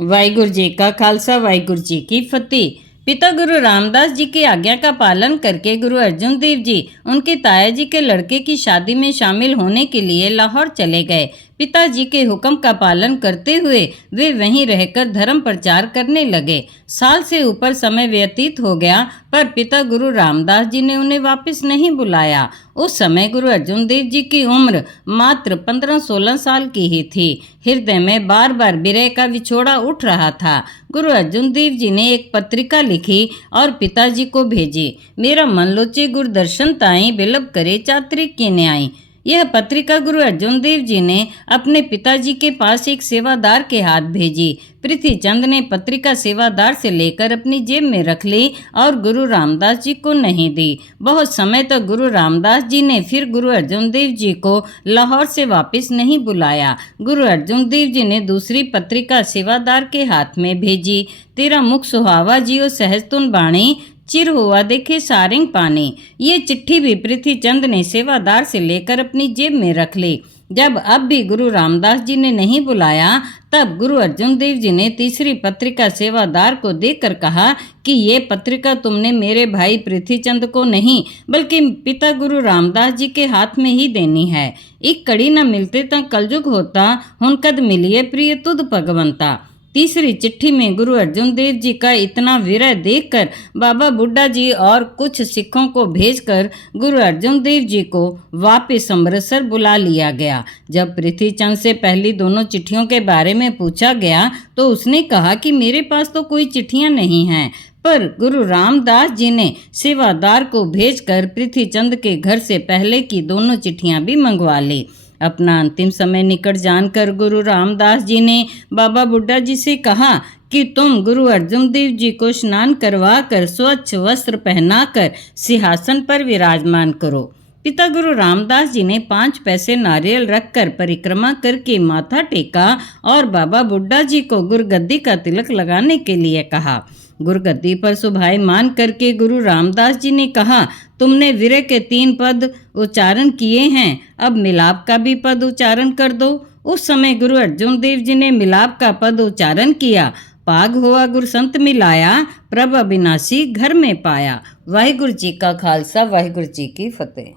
वाहिगुरु जी का खालसा वाहिगुरु जी की फतेह। पिता गुरु रामदास जी की आज्ञा का पालन करके गुरु अर्जुन देव जी उनके ताया जी के लड़के की शादी में शामिल होने के लिए लाहौर चले गए। पिताजी के हुक्म का पालन करते हुए वे वहीं रहकर धर्म प्रचार करने लगे। साल से ऊपर समय व्यतीत हो गया, पर पिता गुरु रामदास जी ने उन्हें वापस नहीं बुलाया। उस समय गुरु अर्जुन देव जी की उम्र मात्र 15-16 साल की ही थी। हृदय में बार बार विरह का विछोड़ा उठ रहा था। गुरु अर्जुन देव जी ने एक पत्रिका लिखी और पिताजी को भेजी। मेरा मन लोचे गुरु दर्शन ताई बिलब करे चात्रिक की न्याय। यह पत्रिका गुरु अर्जुन देव जी ने अपने पिताजी के पास एक सेवादार के हाथ भेजी। पृथ्वीचंद ने पत्रिका सेवादार से लेकर अपनी जेब में रख ली और गुरु रामदास जी को नहीं दी। बहुत समय तक गुरु रामदास जी ने फिर गुरु अर्जुन देव जी को लाहौर से वापस नहीं बुलाया। गुरु अर्जुन देव जी ने दूसरी पत्रिका सेवादार के हाथ में भेजी। तेरा मुख सुहावा जियो सहज तुन बाणी, चिर हुआ देखे सारिंग पानी। ये चिट्ठी भी पृथ्वीचंद ने सेवादार से लेकर अपनी जेब में रख ली। जब अब भी गुरु रामदास जी ने नहीं बुलाया, तब गुरु अर्जुन देव जी ने तीसरी पत्रिका सेवादार को देकर कहा कि ये पत्रिका तुमने मेरे भाई पृथ्वीचंद को नहीं बल्कि पिता गुरु रामदास जी के हाथ में ही देनी है। एक कड़ी न मिलते तो कलयुग होता, हुनकद मिलिए प्रिय तुद भगवंता। तीसरी चिट्ठी में गुरु अर्जुन देव जी का इतना विरह देखकर बाबा बुड्ढा जी और कुछ सिखों को भेजकर गुरु अर्जुन देव जी को वापस अमृतसर बुला लिया गया। जब पृथ्वीचंद से पहली दोनों चिट्ठियों के बारे में पूछा गया तो उसने कहा कि मेरे पास तो कोई चिट्ठियां नहीं हैं, पर गुरु रामदास जी ने सेवादार को भेजकर पृथ्वीचंद के घर से पहले की दोनों चिट्ठियां भी मंगवा ली। अपना अंतिम समय निकट जानकर गुरु रामदास जी ने बाबा बुड्ढा जी से कहा कि तुम गुरु अर्जुन देव जी को स्नान करवा कर स्वच्छ वस्त्र पहनाकर सिंहासन पर विराजमान करो। पिता गुरु रामदास जी ने 5 पैसे नारियल रखकर परिक्रमा करके माथा टेका और बाबा बुड्ढा जी को गुरगद्दी का तिलक लगाने के लिए कहा। गुरगद्दी पर सुभायमान करके गुरु रामदास जी ने कहा, तुमने विरह के 3 पद उच्चारण किए हैं, अब मिलाप का भी पद उच्चारण कर दो। उस समय गुरु अर्जुन देव जी ने मिलाप का पद उच्चारण किया। पाग हुआ गुरु संत मिलाया, प्रभ अविनाशी घर में पाया। वाहिगुरु जी का खालसा वाहिगुरु जी की फतेह।